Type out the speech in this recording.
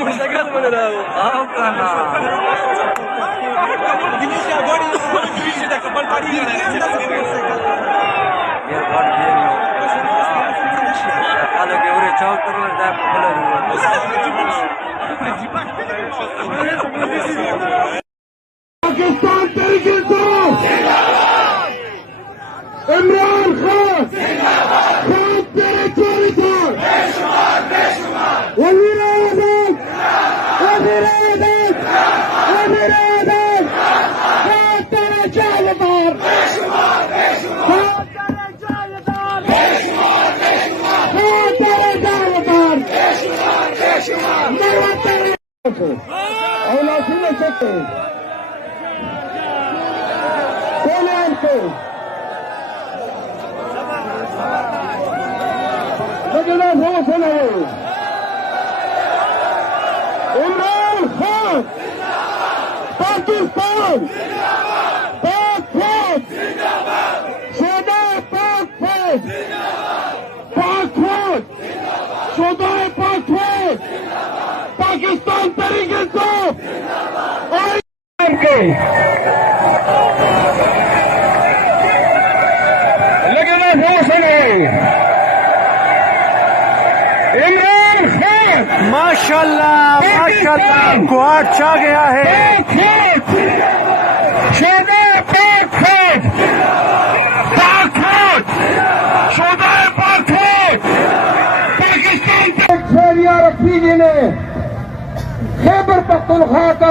Mustagat mo na daw. Oo ka na. Hindi siya body siya kapal padi na. Yaar god diye no. Kalo ke ure chowk karo da kalo. Pakistan तरीके से इमरान खान खान तेरे चोरी खान वजीर आजम वजीर आजम वजीर आजम खान तेरे जालदार खान तेरे जालदार खान तेरे जालदार मरवा तेरे औलाद सुन सकते इमरान खान पाकिस्तान पाक फौज शोधा पाक फौज पाक फौज शोधा पाक फौज पाकिस्तान तरीके से इमरान खान माशाल्लाह माशाल्लाह क्वाड छा गया है। पाकिस्तान रखी जिन्हें खैबर पख्तूनख्वा का